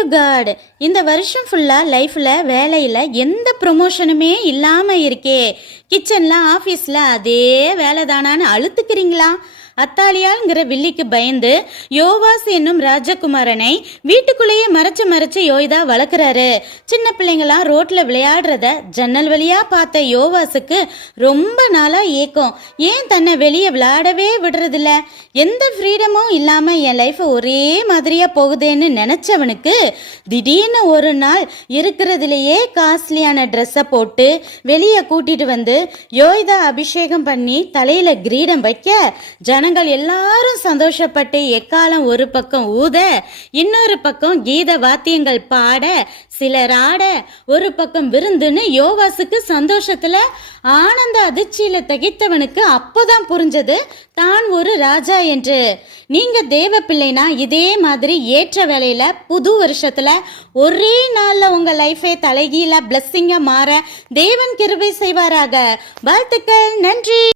To God. இந்த வருஷம் ஃபுல்லாக லைஃப்பில் வேலையில் எந்த ப்ரொமோஷனுமே இல்லாமல் இருக்கே. கிச்சனில் ஆஃபீஸில் அதே வேலை தானான்னு அழுத்துக்கிறீங்களா? அத்தாலியாங்கிற வில்லிக்கு பயந்து யோவாஸ் என்னும் ராஜகுமாரனை வீட்டுக்குள்ளேயே மறைச்சு யோய்தா வளர்க்குறாரு. சின்ன பிள்ளைங்களாம் ரோட்ல விளையாடுறத ஜன்னல் வழியா பார்த்த யோவாஸுக்கு ரொம்ப நாளா ஏக்கம். ஏன் தன்னை வெளியே விளையாடவே விடுறதில்ல? எந்த ஃப்ரீடமும் இல்லாம என் லைஃப் ஒரே மாதிரியா போகுதேன்னு நினைச்சவனுக்கு திடீர்னு ஒரு நாள் இருக்கிறதுலையே காஸ்ட்லியான ட்ரெஸ்ஸை போட்டு வெளியே கூட்டிட்டு வந்து யோய்தா அபிஷேகம் பண்ணி தலையில கிரீடம் வைக்க ஜனங்கள் எல்லாரும் சந்தோஷப்பட்டு எக்காலம் ஒரு பக்கம் ஊத, இன்னொரு பக்கம் கீத வாத்தியங்கள் பாட, சிலர் ஆட, ஒரு பக்கம் விருந்துன்னு யோவாசுக்கு சந்தோஷத்துல ஆனந்த அதிர்ச்சியில திகைத்தவனுக்கு அப்போதான் புரிஞ்சது தான் ஒரு ராஜா என்று. நீங்க தேவ பிள்ளைனா இதே மாதிரி ஏற்ற வேலையில புது வருஷத்துல ஒரே நாள்ல உங்க லைஃபே தலைகீழ பிளஸ்ஸிங்கா மாற தேவன் கிருபை செய்வாராக. வாழ்த்துக்கள். நன்றி.